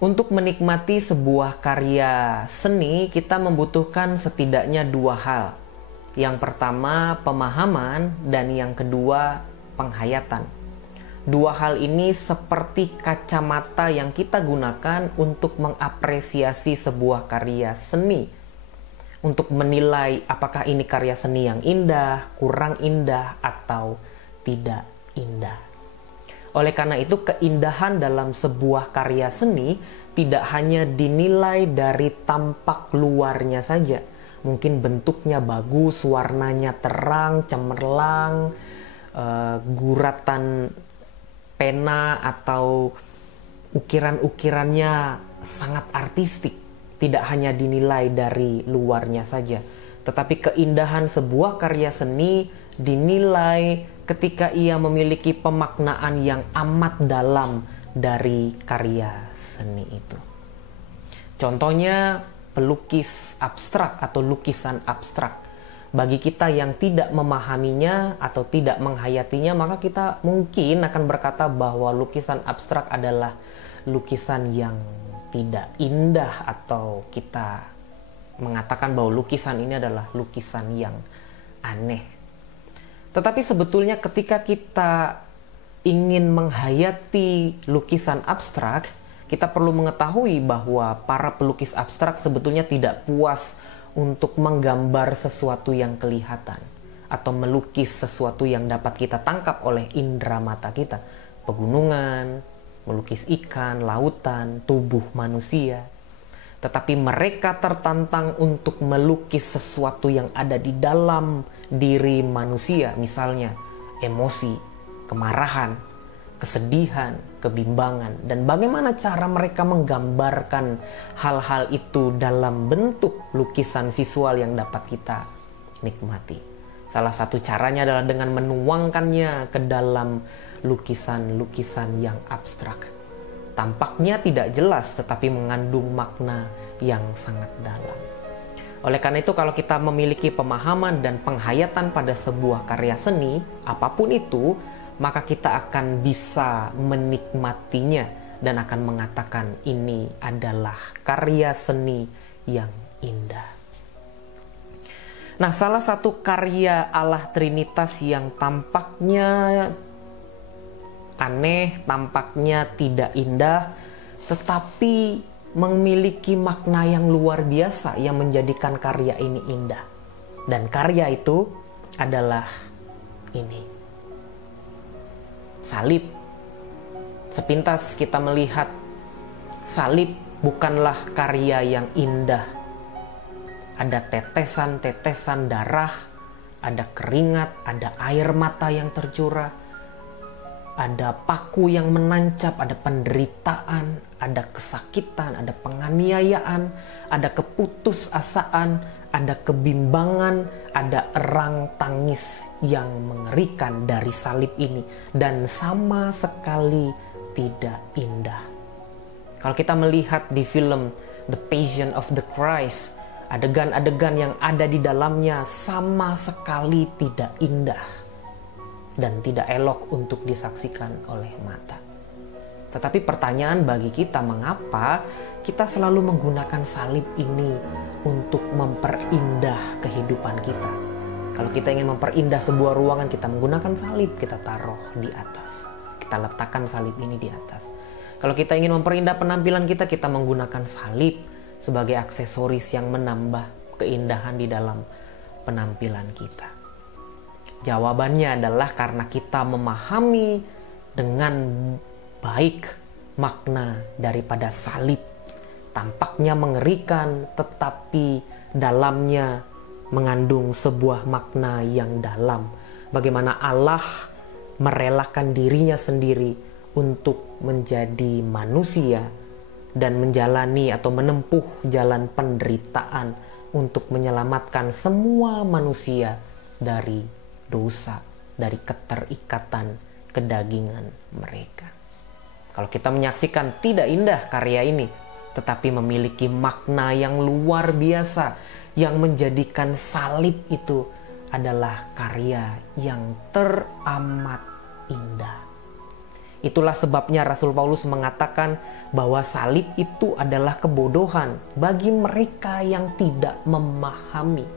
Untuk menikmati sebuah karya seni, kita membutuhkan setidaknya dua hal. Yang pertama, pemahaman, dan yang kedua, penghayatan. Dua hal ini seperti kacamata yang kita gunakan untuk mengapresiasi sebuah karya seni. Untuk menilai apakah ini karya seni yang indah, kurang indah, atau tidak indah. Oleh karena itu, keindahan dalam sebuah karya seni tidak hanya dinilai dari tampak luarnya saja. Mungkin bentuknya bagus, warnanya terang, cemerlang, guratan pena atau ukiran-ukirannya sangat artistik. Tidak hanya dinilai dari luarnya saja, tetapi keindahan sebuah karya seni dinilai ketika ia memiliki pemaknaan yang amat dalam dari karya seni itu. Contohnya pelukis abstrak atau lukisan abstrak. Bagi kita yang tidak memahaminya atau tidak menghayatinya, maka kita mungkin akan berkata bahwa lukisan abstrak adalah lukisan yang tidak indah, atau kita mengatakan bahwa lukisan ini adalah lukisan yang aneh. Tetapi sebetulnya ketika kita ingin menghayati lukisan abstrak, kita perlu mengetahui bahwa para pelukis abstrak sebetulnya tidak puas untuk menggambar sesuatu yang kelihatan atau melukis sesuatu yang dapat kita tangkap oleh indera mata kita. Pegunungan, melukis ikan, lautan, tubuh manusia. Tetapi mereka tertantang untuk melukis sesuatu yang ada di dalam diri manusia, misalnya emosi, kemarahan, kesedihan, kebimbangan, dan bagaimana cara mereka menggambarkan hal-hal itu dalam bentuk lukisan visual yang dapat kita nikmati. Salah satu caranya adalah dengan menuangkannya ke dalam lukisan-lukisan yang abstrak. Tampaknya tidak jelas, tetapi mengandung makna yang sangat dalam. Oleh karena itu, kalau kita memiliki pemahaman dan penghayatan pada sebuah karya seni, apapun itu, maka kita akan bisa menikmatinya dan akan mengatakan ini adalah karya seni yang indah. Nah, salah satu karya Allah Trinitas yang tampaknya aneh, tampaknya tidak indah, tetapi memiliki makna yang luar biasa yang menjadikan karya ini indah. Dan karya itu adalah ini. Salib. Sepintas kita melihat salib bukanlah karya yang indah. Ada tetesan-tetesan darah, ada keringat, ada air mata yang tercurah, ada paku yang menancap, ada penderitaan, ada kesakitan, ada penganiayaan, ada keputusasaan, ada kebimbangan, ada erang tangis yang mengerikan dari salib ini, dan sama sekali tidak indah. Kalau kita melihat di film The Passion of the Christ, adegan-adegan yang ada di dalamnya sama sekali tidak indah dan tidak elok untuk disaksikan oleh mata. Tetapi pertanyaan bagi kita, mengapa kita selalu menggunakan salib ini untuk memperindah kehidupan kita? Kalau kita ingin memperindah sebuah ruangan, kita menggunakan salib, kita taruh di atas. Kita letakkan salib ini di atas. Kalau kita ingin memperindah penampilan kita, kita menggunakan salib sebagai aksesoris yang menambah keindahan di dalam penampilan kita. Jawabannya adalah karena kita memahami dengan baik makna daripada salib. Tampaknya mengerikan, tetapi dalamnya mengandung sebuah makna yang dalam. Bagaimana Allah merelakan dirinya sendiri untuk menjadi manusia dan menjalani atau menempuh jalan penderitaan untuk menyelamatkan semua manusia dari dosa, dari keterikatan kedagingan mereka. Kalau kita menyaksikan tidak indah karya ini, tetapi memiliki makna yang luar biasa yang menjadikan salib itu adalah karya yang teramat indah. Itulah sebabnya Rasul Paulus mengatakan bahwa salib itu adalah kebodohan bagi mereka yang tidak memahami.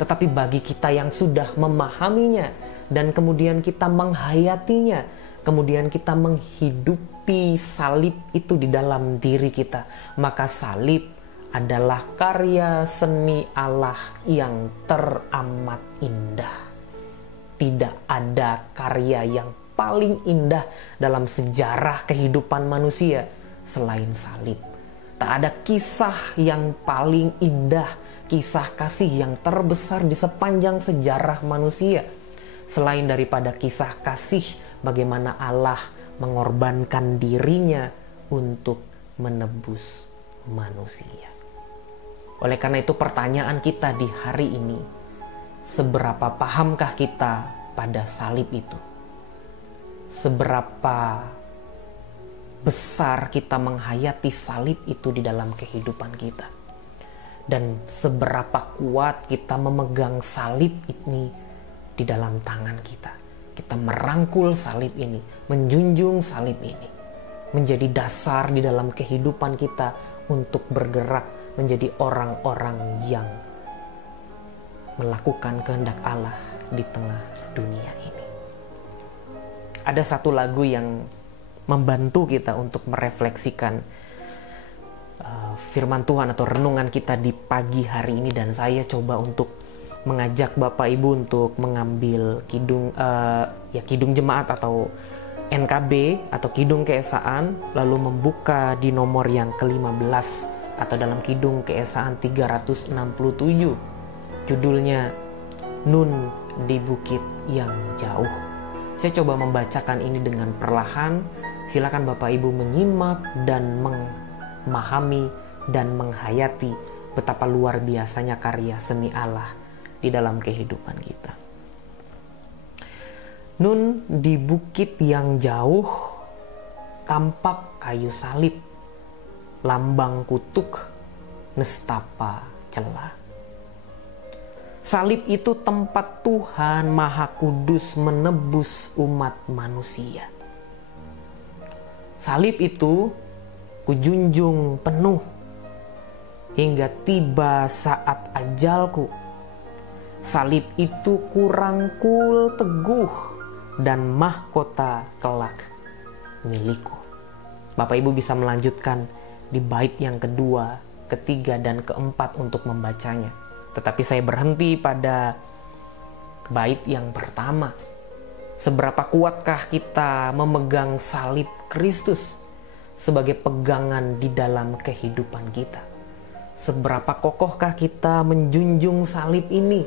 Tetapi bagi kita yang sudah memahaminya dan kemudian kita menghayatinya, kemudian kita menghidupi salib itu di dalam diri kita, maka salib adalah karya seni Allah yang teramat indah. Tidak ada karya yang paling indah dalam sejarah kehidupan manusia selain salib. Tak ada kisah yang paling indah, kisah kasih yang terbesar di sepanjang sejarah manusia selain daripada kisah kasih bagaimana Allah mengorbankan dirinya untuk menebus manusia. Oleh karena itu pertanyaan kita di hari ini, seberapa pahamkah kita pada salib itu? Seberapa besar kita menghayati salib itu di dalam kehidupan kita? Dan seberapa kuat kita memegang salib ini di dalam tangan kita? Kita merangkul salib ini, menjunjung salib ini, menjadi dasar di dalam kehidupan kita untuk bergerak menjadi orang-orang yang melakukan kehendak Allah di tengah dunia ini. Ada satu lagu yang membantu kita untuk merefleksikan firman Tuhan atau renungan kita di pagi hari ini, dan saya coba untuk mengajak Bapak Ibu untuk mengambil kidung jemaat atau NKB atau kidung keesaan, lalu membuka di nomor yang ke-15 atau dalam kidung keesaan 367. Judulnya Nun di Bukit yang Jauh. Saya coba membacakan ini dengan perlahan. Silakan Bapak Ibu menyimak dan memahami dan menghayati betapa luar biasanya karya seni Allah di dalam kehidupan kita. Nun di bukit yang jauh tampak kayu salib, lambang kutuk, nestapa celah. Salib itu tempat Tuhan Maha Kudus menebus umat manusia. Salib itu kujunjung penuh hingga tiba saat ajalku. Salib itu kurangkul teguh dan mahkota kelak milikku. Bapak Ibu bisa melanjutkan di bait yang kedua, ketiga, dan keempat untuk membacanya. Tetapi saya berhenti pada bait yang pertama. Seberapa kuatkah kita memegang salib Kristus sebagai pegangan di dalam kehidupan kita? Seberapa kokohkah kita menjunjung salib ini,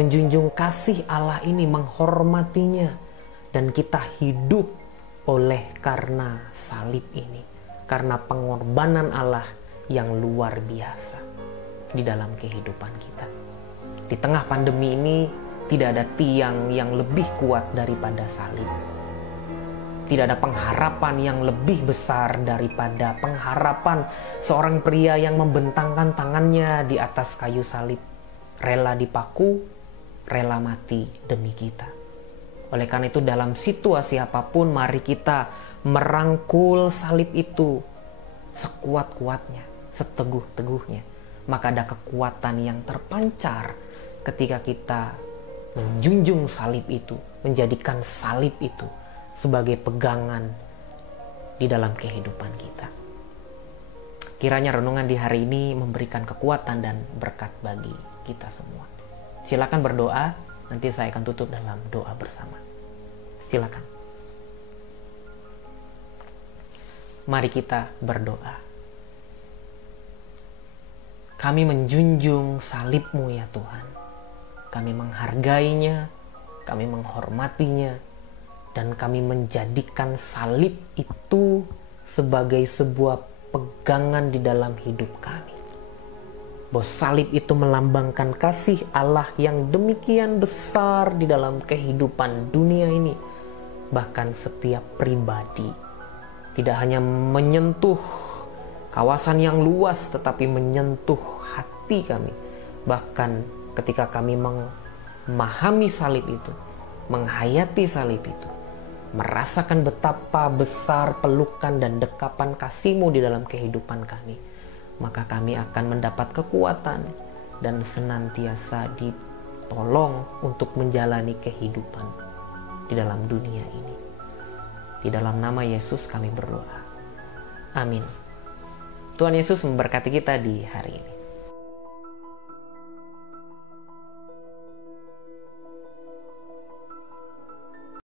menjunjung kasih Allah ini, menghormatinya, dan kita hidup oleh karena salib ini, karena pengorbanan Allah yang luar biasa di dalam kehidupan kita. Di tengah pandemi ini tidak ada tiang yang lebih kuat daripada salib. Tidak ada pengharapan yang lebih besar daripada pengharapan seorang pria yang membentangkan tangannya di atas kayu salib, rela dipaku, rela mati demi kita. Oleh karena itu dalam situasi apapun, mari kita merangkul salib itu sekuat-kuatnya, seteguh-teguhnya. Maka ada kekuatan yang terpancar ketika kita menjunjung salib itu, menjadikan salib itu sebagai pegangan di dalam kehidupan kita. Kiranya renungan di hari ini memberikan kekuatan dan berkat bagi kita semua. Silakan berdoa, nanti saya akan tutup dalam doa bersama. Silakan. Mari kita berdoa. Kami menjunjung salib-Mu ya Tuhan. Kami menghargainya, kami menghormatinya, dan kami menjadikan salib itu sebagai sebuah pegangan di dalam hidup kami. Bahwa salib itu melambangkan kasih Allah yang demikian besar di dalam kehidupan dunia ini. Bahkan setiap pribadi tidak hanya menyentuh kawasan yang luas, tetapi menyentuh hati kami. Bahkan ketika kami memahami salib itu, menghayati salib itu, merasakan betapa besar pelukan dan dekapan kasih-Mu di dalam kehidupan kami, maka kami akan mendapat kekuatan dan senantiasa ditolong untuk menjalani kehidupan di dalam dunia ini. Di dalam nama Yesus kami berdoa. Amin. Tuhan Yesus memberkati kita di hari ini.